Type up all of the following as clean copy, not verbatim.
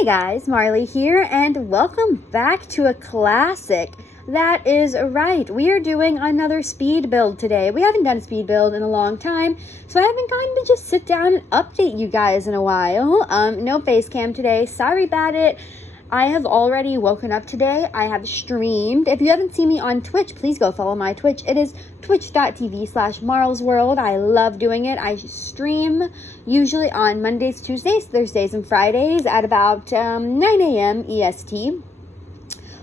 Hey guys, Marley here, and welcome back to a classic. That is right, we are doing another speed build today. We haven't done a speed build in a long time, so I haven't gotten to just sit down and update you guys in a while. No face cam today, sorry about it. I have already woken up today. I have streamed. If you haven't seen me on Twitch, please go follow my Twitch. It is twitch.tv/Marlsworld. I love doing it. I stream usually on Mondays, Tuesdays, Thursdays, and Fridays at about 9 a.m. EST.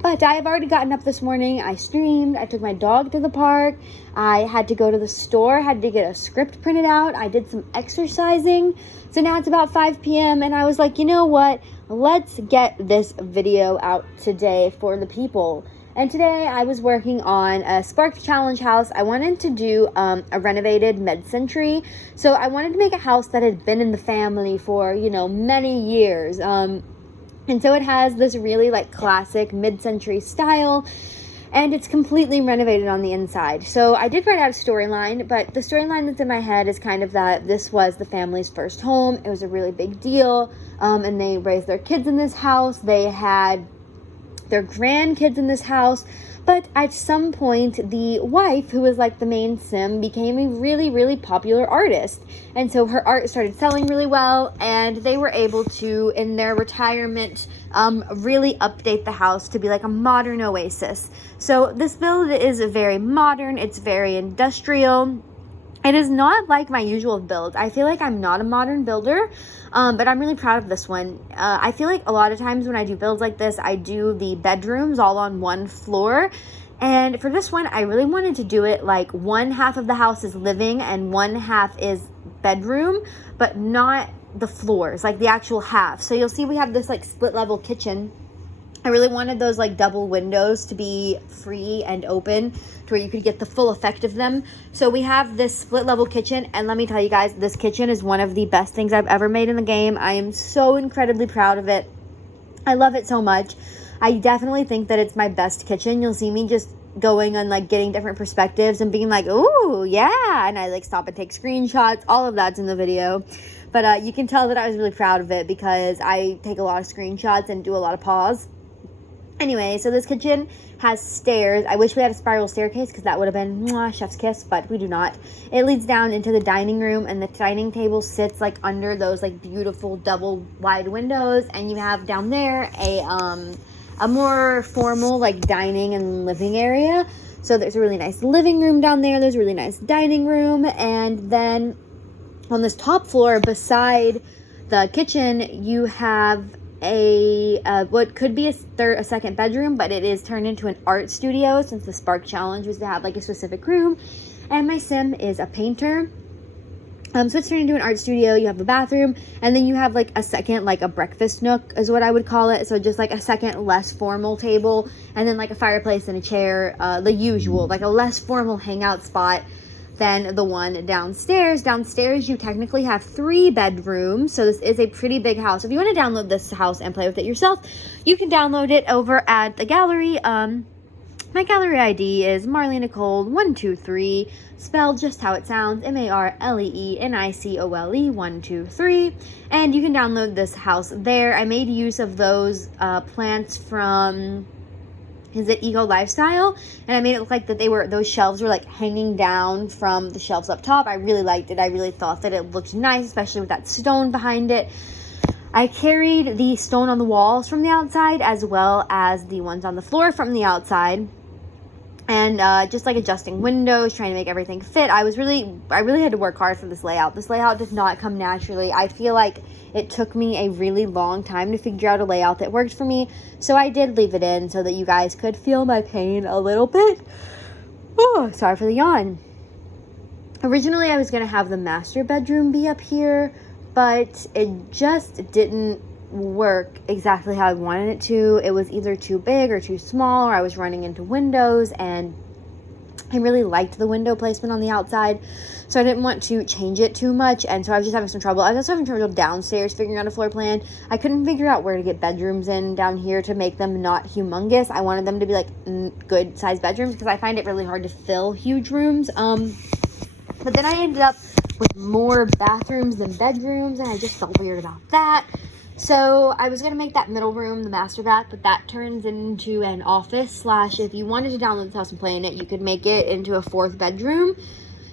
But I have already gotten up this morning. I streamed. I took my dog to the park. I had to go to the store. Had to get a script printed out. I did some exercising. So now it's about 5 p.m. and I was like, you know what? Let's get this video out today for the people. And today I was working on a Spark Challenge house. I wanted to do a renovated mid-century. So I wanted to make a house that had been in the family for, many years. And so it has this really classic mid-century style, and it's completely renovated on the inside. So I did write out a storyline, but the storyline that's in my head is kind of that this was the family's first home. It was a really big deal, and they raised their kids in this house. They had their grandkids in this house. But at some point, the wife, who was the main sim, became a really, really popular artist. And so her art started selling really well, and they were able to, in their retirement, really update the house to be like a modern oasis. So this build is very modern. It's very industrial. It is not like my usual build. I feel like I'm not a modern builder, but I'm really proud of this one. I feel like a lot of times when I do builds like this, I do the bedrooms all on one floor. And for this one, I really wanted to do it like one half of the house is living and one half is bedroom, but not the floors, like the actual half. So you'll see we have this split level kitchen. I really wanted those double windows to be free and open to where you could get the full effect of them. So we have this split level kitchen, and let me tell you guys, this kitchen is one of the best things I've ever made in the game. I am so incredibly proud of it. I love it so much. I definitely think that it's my best kitchen. You'll see me just going on getting different perspectives and being like, ooh, yeah, and I stop and take screenshots. All of that's in the video. But you can tell that I was really proud of it because I take a lot of screenshots and do a lot of pause. Anyway, so this kitchen has stairs. I wish we had a spiral staircase because that would have been chef's kiss, but we do not. It leads down into the dining room, and the dining table sits under those beautiful double wide windows, and you have down there a more formal dining and living area. So there's a really nice living room down there. There's a really nice dining room, and then on this top floor beside the kitchen, you have what could be a second bedroom, but it is turned into an art studio since the Spark Challenge was to have a specific room, and my sim is a painter. So it's turned into an art studio. You have a bathroom, and then you have a second a breakfast nook is what I would call it. So just a second less formal table, and then a fireplace and a chair, the usual a less formal hangout spot than the one downstairs. Downstairs, you technically have 3 bedrooms, so this is a pretty big house. If you want to download this house and play with it yourself, you can download it over at the gallery. My gallery ID is Marley Nicole 123, spelled just how it sounds, MarleeNicole 123, and you can download this house there. I made use of those plants from... Is it Eco Lifestyle? And I made it look like that those shelves were hanging down from the shelves up top. I really liked it. I really thought that it looked nice, especially with that stone behind it. I carried the stone on the walls from the outside as well as the ones on the floor from the outside. And just adjusting windows, trying to make everything fit. I really had to work hard for this layout. This layout did not come naturally. I feel like it took me a really long time to figure out a layout that worked for me. So I did leave it in so that you guys could feel my pain a little bit. Oh, sorry for the yawn. Originally, I was going to have the master bedroom be up here, but it just didn't work exactly how I wanted it to. It was either too big or too small, or I was running into windows, and I really liked the window placement on the outside, so I didn't want to change it too much, and so I was just having some trouble. I was also having trouble downstairs figuring out a floor plan. I couldn't figure out where to get bedrooms in down here to make them not humongous. I wanted them to be good sized bedrooms because I find it really hard to fill huge rooms. But then I ended up with more bathrooms than bedrooms, and I just felt weird about that. So I was going to make that middle room the master bath, but that turns into an office / if you wanted to download this house and play in it, you could make it into a 4th bedroom.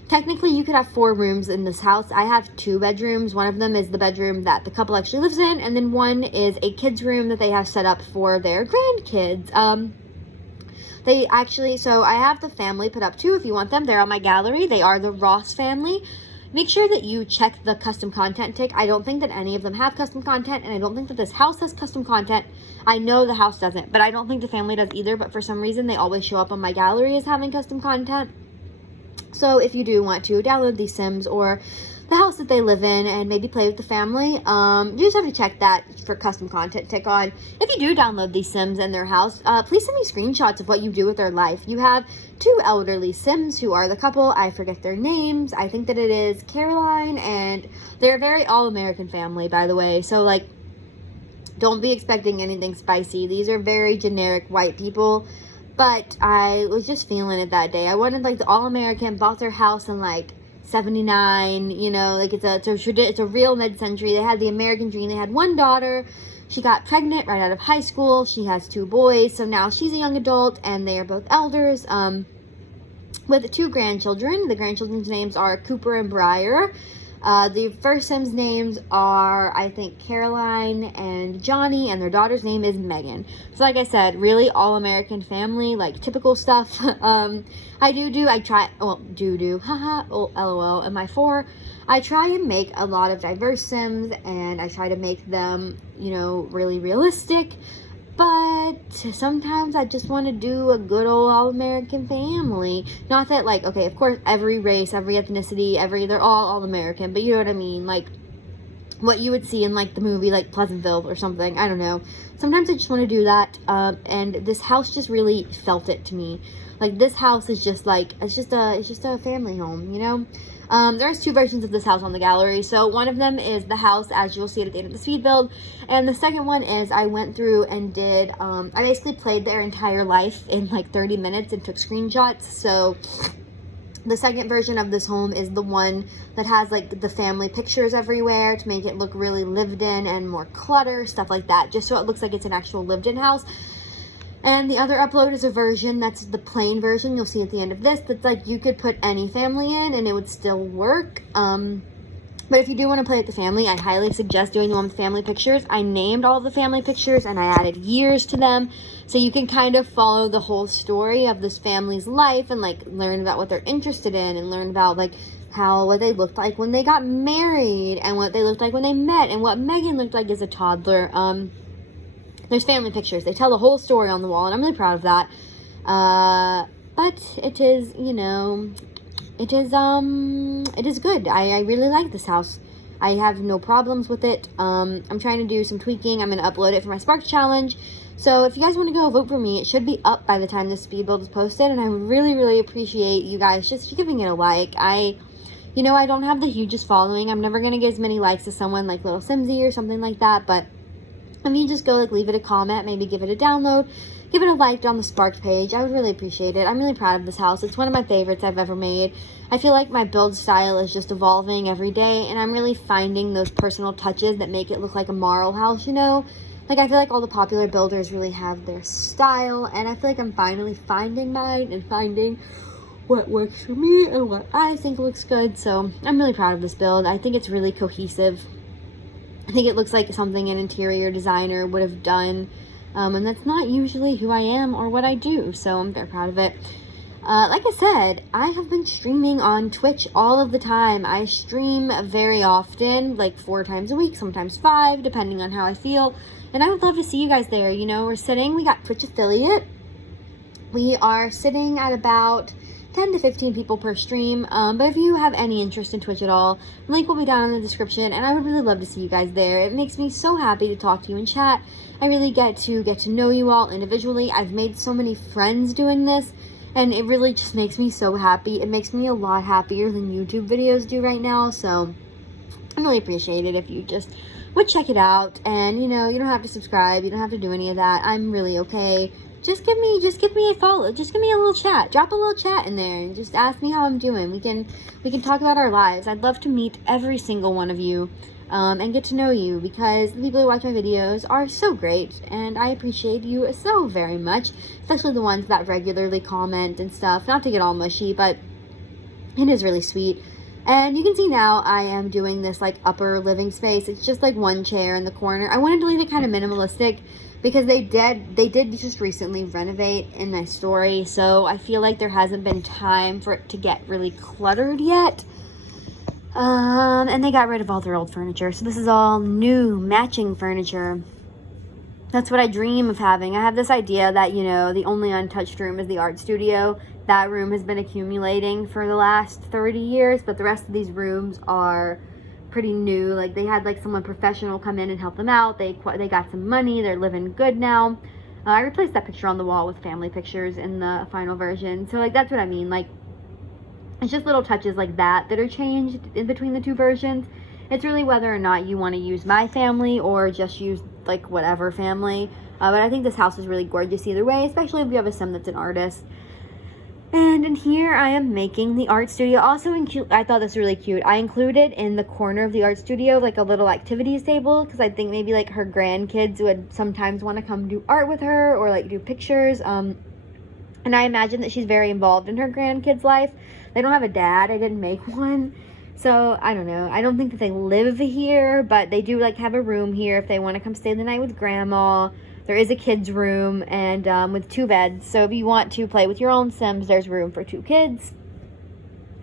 Technically, you could have 4 rooms in this house. I have 2 bedrooms. One of them is the bedroom that the couple actually lives in, and then one is a kid's room that they have set up for their grandkids. So I have the family put up too if you want them. They're on my gallery. They are the Ross family. Make sure that you check the custom content tick. I don't think that any of them have custom content, and I don't think that this house has custom content. I know the house doesn't, but I don't think the family does either, but for some reason they always show up on my gallery as having custom content. So if you do want to download these Sims or the house that they live in and maybe play with the family, you just have to check that for custom content tick on. If you do download these Sims in their house, please send me screenshots of what you do with their life. You have 2 elderly Sims who are the couple. I forget their names. I think that it is Caroline, and they're a very all-American family, by the way. So, like, don't be expecting anything spicy. These are very generic white people. But I was just feeling it that day. I wanted, like, the all-American, bought their house in, like, 79, you know, like, it's a real mid-century. They had the American dream. They had 1 daughter. She got pregnant right out of high school. She has 2 boys, so now she's a young adult, and they are both elders, with 2 grandchildren. The grandchildren's names are Cooper and Briar. The first Sims' names are, I think, Caroline and Johnny, and their daughter's name is Megan. So, like I said, really all-American family, like, typical stuff. LOL, in my 4, I try and make a lot of diverse Sims, and I try to make them, you know, really realistic. But sometimes I just want to do a good old all-American family. Not that, like, okay, of course, every race, every ethnicity, they're all all-American. But you know what I mean? Like, what you would see in, like, the movie, like, Pleasantville or something. I don't know. Sometimes I just want to do that. And this house just really felt it to me. Like, this house is just, like, it's just a family home, you know? There's 2 versions of this house on the gallery. So one of them is the house as you'll see it at the end of the speed build, and the second one is I went through and did I basically played their entire life in like 30 minutes and took screenshots. So the second version of this home is the one that has like the family pictures everywhere to make it look really lived in and more clutter, stuff like that, just so it looks like it's an actual lived in house. And the other upload is a version that's the plain version you'll see at the end of this, that's like you could put any family in and it would still work. But if you do want to play with the family, I highly suggest doing the one with family pictures. I named all the family pictures and I added years to them, so you can kind of follow the whole story of this family's life and like learn about what they're interested in and learn about like what they looked like when they got married and what they looked like when they met and what Megan looked like as a toddler. There's family pictures. They tell the whole story on the wall, and I'm really proud of that. But it is, you know, it is good. I really like this house. I have no problems with it. I'm trying to do some tweaking. I'm going to upload it for my Sparks Challenge. So if you guys want to go vote for me, it should be up by the time this speed build is posted, and I would really, really appreciate you guys just giving it a like. You know, I don't have the hugest following. I'm never going to get as many likes as someone like Little Simsy or something like that, but if you just go, like, leave it a comment, maybe give it a download, give it a like on the Sparks page, I would really appreciate it. I'm really proud of this house. It's one of my favorites I've ever made. I feel like my build style is just evolving every day, and I'm really finding those personal touches that make it look like a Marl house, you know? Like, I feel like all the popular builders really have their style, and I feel like I'm finally finding mine and finding what works for me and what I think looks good. So I'm really proud of this build. I think it's really cohesive. I think it looks like something an interior designer would have done, and that's not usually who I am or what I do, so I'm very proud of it. Like I said, I have been streaming on Twitch all of the time. I stream very often, like 4 times a week, sometimes 5, depending on how I feel, and I would love to see you guys there. You know, we got Twitch affiliate. We are sitting at about 10 to 15 people per stream, but if you have any interest in Twitch at all, link will be down in the description, and I would really love to see you guys there. It makes me so happy to talk to you in chat. I really get to know you all individually. I've made so many friends doing this, and it really just makes me so happy. It makes me a lot happier than YouTube videos do right now, so I really appreciate it if you just would check it out. And you know, you don't have to subscribe, you don't have to do any of that. I'm really okay. Just give me a follow. Just give me a little chat. Drop a little chat in there and just ask me how I'm doing. We can talk about our lives. I'd love to meet every single one of you. and get to know you, because the people who watch my videos are so great and I appreciate you so very much, especially the ones that regularly comment and stuff. Not to get all mushy, but it is really sweet. And you can see now I am doing this like upper living space. It's just like one chair in the corner. I wanted to leave it kind of minimalistic because they did just recently renovate in my story, so I feel like there hasn't been time for it to get really cluttered yet. And they got rid of all their old furniture, so this is all new matching furniture. That's what I dream of having. I have this idea that, you know, the only untouched room is the art studio. That room has been accumulating for the last 30 years, but the rest of these rooms are pretty new. Like, they had like someone professional come in and help them out. They got some money. They're living good now. I replaced that picture on the wall with family pictures in the final version. So like, that's what I mean. Like, it's just little touches like that are changed in between the two versions. It's really whether or not you want to use my family or just use like whatever family. But I think this house is really gorgeous either way, especially if you have a sim that's an artist. And in here I am making the art studio. Also, I thought this was really cute. I included in the corner of the art studio like a little activities table, because I think maybe like her grandkids would sometimes want to come do art with her or like do pictures. And I imagine that she's very involved in her grandkids' life. They don't have a dad. I didn't make one. So, I don't know. I don't think that they live here, but they do, like, have a room here if they want to come stay the night with Grandma. There is a kid's room and with 2 beds. So, if you want to play with your own Sims, there's room for 2 kids.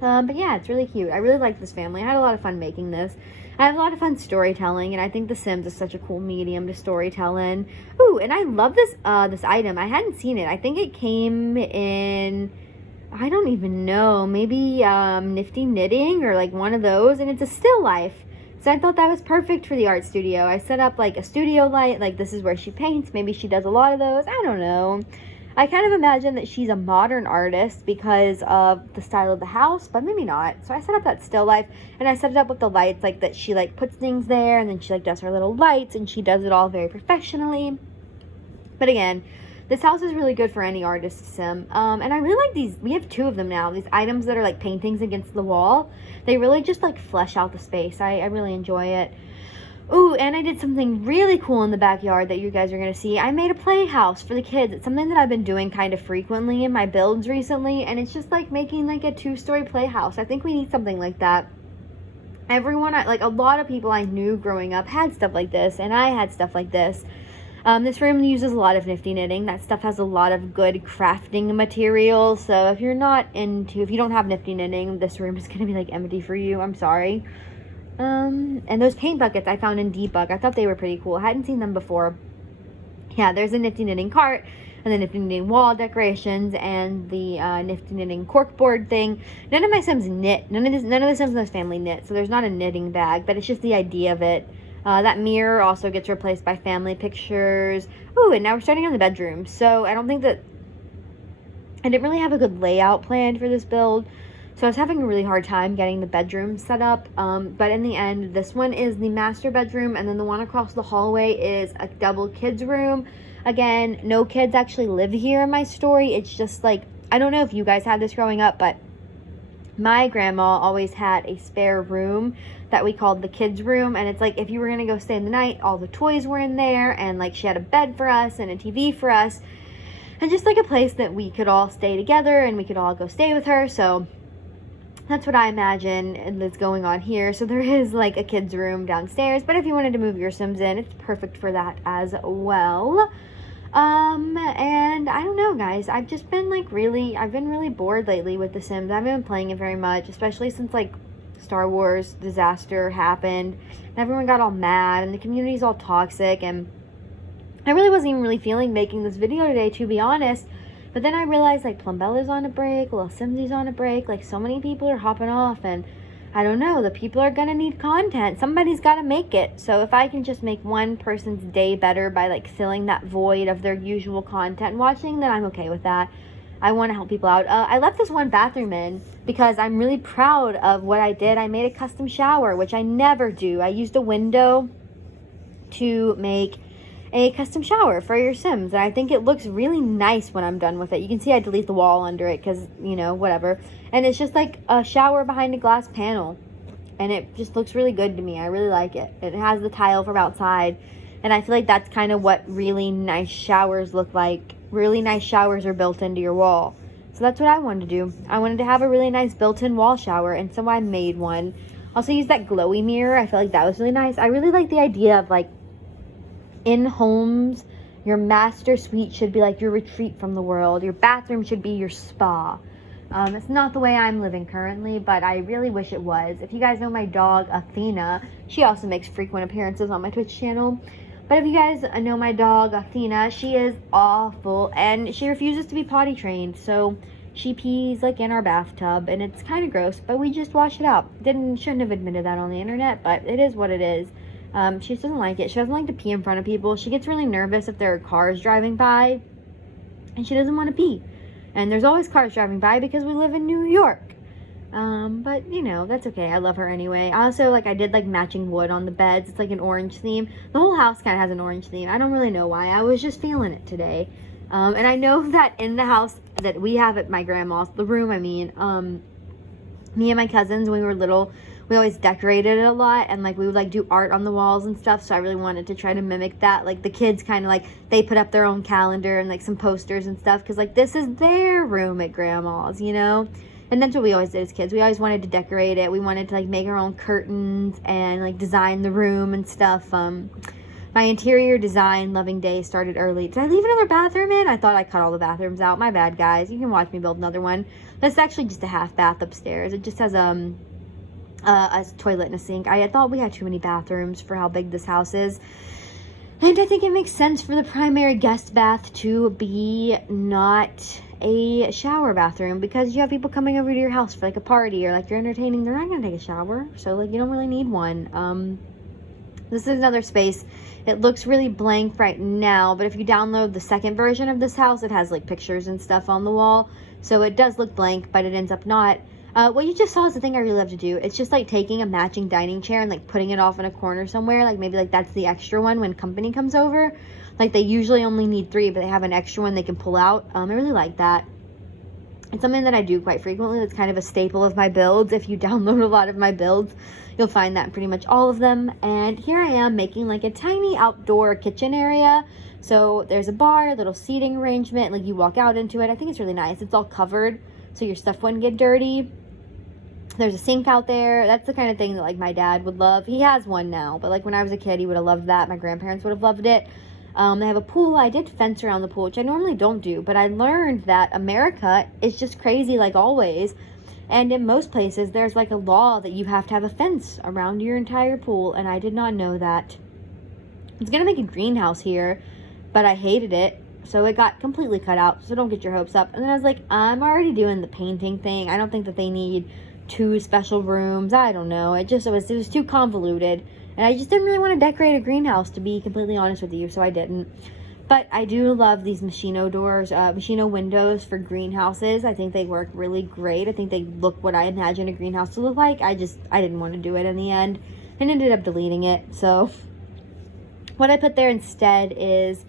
But, yeah, it's really cute. I really like this family. I had a lot of fun making this. I have a lot of fun storytelling, and I think The Sims is such a cool medium to storytell in. Ooh, and I love this this item. I hadn't seen it. I think it came in, I don't even know, maybe Nifty Knitting or like one of those, and it's a still life. So I thought that was perfect for the art studio. I set up like a studio light, like this is where she paints. Maybe she does a lot of those. I don't know. I kind of imagine that she's a modern artist because of the style of the house, but maybe not. So I set up that still life, and I set it up with the lights, like that she like puts things there, and then she like does her little lights, and she does it all very professionally. But again, this house is really good for any artist sim. And I really like these. We have 2 of them now. These items that are like paintings against the wall. They really just like flesh out the space. I really enjoy it. Ooh, and I did something really cool in the backyard that you guys are going to see. I made a playhouse for the kids. It's something that I've been doing kind of frequently in my builds recently, and it's just like making like a 2-story playhouse. I think we need something like that. Everyone, like a lot of people I knew growing up had stuff like this, and I had stuff like this. This room uses a lot of Nifty Knitting. That stuff has a lot of good crafting materials, so if you don't have Nifty Knitting, this room is going to be like empty for you. I'm sorry. And those paint buckets I found in Debug, I thought they were pretty cool. I hadn't seen them before. Yeah, there's a Nifty Knitting cart, and the Nifty Knitting wall decorations, and the Nifty Knitting corkboard thing. None of my Sims knit. None of the Sims in this family knit, so there's not a knitting bag, but it's just the idea of it. That mirror also gets replaced by family pictures. Ooh, and now we're starting on the bedroom. So I don't think that, I didn't really have a good layout planned for this build. So I was having a really hard time getting the bedroom set up. But in the end, this one is the master bedroom, and then the one across the hallway is a double kids room. Again, no kids actually live here in my story. It's just like, I don't know if you guys had this growing up, but my grandma always had a spare room that we called the kids room, and it's like if you were gonna go stay in the night, all the toys were in there, and like she had a bed for us and a TV for us, and just like a place that we could all stay together and we could all go stay with her. So that's what I imagine is going on here. So there is like a kids room downstairs, but if you wanted to move your Sims in, it's perfect for that as well. And I don't know, guys, I've been really bored lately with The Sims. I haven't been playing it very much, especially since like Star Wars disaster happened and everyone got all mad and the community's all toxic, and I really wasn't even really feeling making this video today, to be honest. But then I realized like Plumbella's on a break, Little Simsy's on a break, like so many people are hopping off, and I don't know, the people are gonna need content. Somebody's gotta make it. So if I can just make one person's day better by like filling that void of their usual content watching, then I'm okay with that. I want to help people out. I left this one bathroom in because I'm really proud of what I did. I made a custom shower, which I never do. I used a window to make a custom shower for your Sims, and I think it looks really nice when I'm done with it. You can see I delete the wall under it because, you know, whatever. And it's just like a shower behind a glass panel. and it just looks really good to me. I really like it. It has the tile from outside, and I feel like that's kind of what really nice showers look like. Really nice showers are built into your wall. So that's what I wanted to do. I wanted to have a really nice built-in wall shower, and so I made one. Also used that glowy mirror. I feel like that was really nice. I really like the idea of, like, in homes, your master suite should be like your retreat from the world. Your bathroom should be your spa. It's not the way I'm living currently, but I really wish it was. If you guys know my dog, Athena, she also makes frequent appearances on my Twitch channel. But if you guys know my dog, Athena, she is awful, and she refuses to be potty trained, so she pees, like, in our bathtub, and it's kind of gross, but we just wash it out. Shouldn't have admitted that on the internet, but it is what it is. She just doesn't like it. She doesn't like to pee in front of people. She gets really nervous if there are cars driving by, and she doesn't want to pee. And there's always cars driving by because we live in New York. But, you know, that's okay. I love her anyway. Also, like, I did, like, matching wood on the beds. It's, like, an orange theme. The whole house kind of has an orange theme. I don't really know why. I was just feeling it today. And I know that in the house that we have at my grandma's, the room, I mean, me and my cousins, when we were little, we always decorated it a lot, and, like, we would, like, do art on the walls and stuff, so I really wanted to try to mimic that. Like, the kids kind of, like, they put up their own calendar and, like, some posters and stuff, because, like, this is their room at grandma's, you know? And that's what we always did as kids. We always wanted to decorate it. We wanted to, like, make our own curtains and, like, design the room and stuff. My interior design loving day started early. Did I leave another bathroom in? I thought I cut all the bathrooms out. My bad, guys. You can watch me build another one. That's actually just a half bath upstairs. It just has a toilet and a sink. I thought we had too many bathrooms for how big this house is. And I think it makes sense for the primary guest bath to be not a shower bathroom, because you have people coming over to your house for, like, a party or, like, you're entertaining. They're not going to take a shower. So, like, you don't really need one. This is another space. It looks really blank right now, but if you download the second version of this house, it has, like, pictures and stuff on the wall. So it does look blank, but it ends up not. What you just saw is the thing I really love to do. It's just, like, taking a matching dining chair and, like, putting it off in a corner somewhere. Like, maybe, like, that's the extra one when company comes over. Like, they usually only need 3, but they have an extra one they can pull out. I really like that. It's something that I do quite frequently. It's kind of a staple of my builds. If you download a lot of my builds, you'll find that in pretty much all of them. And here I am making, like, a tiny outdoor kitchen area. So there's a bar, a little seating arrangement. Like, you walk out into it. I think it's really nice. It's all covered, so your stuff wouldn't get dirty. There's a sink out there. That's the kind of thing that, like, my dad would love. He has one now, but, like, when I was a kid, he would have loved that. My grandparents would have loved it. They have a pool. I did fence around the pool, which I normally don't do, but I learned that America is just crazy, like always. And in most places, there's, like, a law that you have to have a fence around your entire pool, and I did not know that. I was going to make a greenhouse here, but I hated it, so it got completely cut out, so don't get your hopes up. And then I was like, I'm already doing the painting thing. I don't think that they need 2 special rooms. I don't know. It was too convoluted, and I just didn't really want to decorate a greenhouse, to be completely honest with you, so I didn't. But I do love these Machino doors, Machino windows for greenhouses. I think they work really great. I think they look what I imagine a greenhouse to look like. I didn't want to do it in the end and ended up deleting it. So what I put there instead is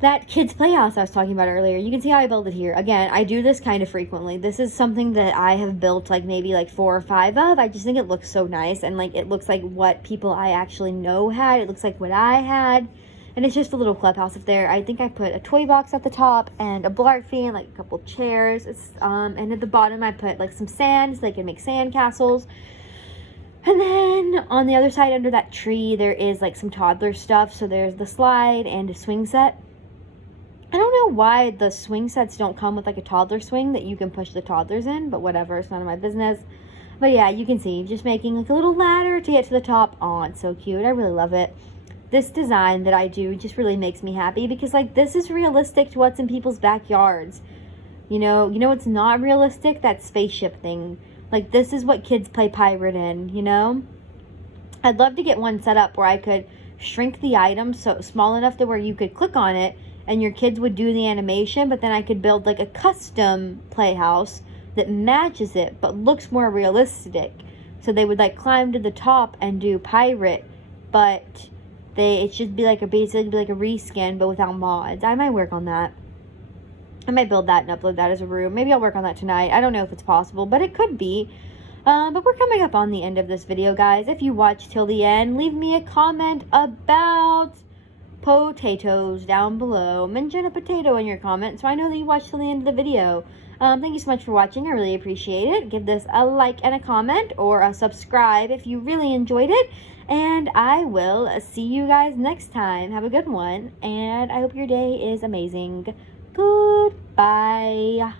that kids playhouse I was talking about earlier. You can see how I build it here. Again, I do this kind of frequently. This is something that I have built, like, maybe like 4 or 5 of. I just think it looks so nice, and, like, it looks like what people I actually know had. It looks like what I had. And it's just a little clubhouse up there. I think I put a toy box at the top and a Blarfy and, like, a couple chairs. And at the bottom I put, like, some sand so they can make sand castles. And then on the other side under that tree there is, like, some toddler stuff. So there's the slide and a swing set. I don't know why the swing sets don't come with, like, a toddler swing that you can push the toddlers in, but whatever, it's none of my business. But yeah, you can see, just making, like, a little ladder to get to the top. Oh, it's so cute. I really love it. This design that I do just really makes me happy because, like, this is realistic to what's in people's backyards. You know it's not realistic? That spaceship thing. Like, this is what kids play pirate in, you know? I'd love to get one set up where I could shrink the item so small enough to where you could click on it and your kids would do the animation, but then I could build, like, a custom playhouse that matches it but looks more realistic. So they would, like, climb to the top and do pirate, but it should be, like, basically be like a reskin but without mods. I might work on that. I might build that and upload that as a room. Maybe I'll work on that tonight. I don't know if it's possible, but it could be. But we're coming up on the end of this video, guys. If you watched till the end, leave me a comment about potatoes down below. Mention a potato in your comment so I know that you watched till the end of the video. Thank you so much for watching. I really appreciate it. Give this a like and a comment, or a subscribe if you really enjoyed it. And I will see you guys next time. Have a good one, and I hope your day is amazing. Goodbye.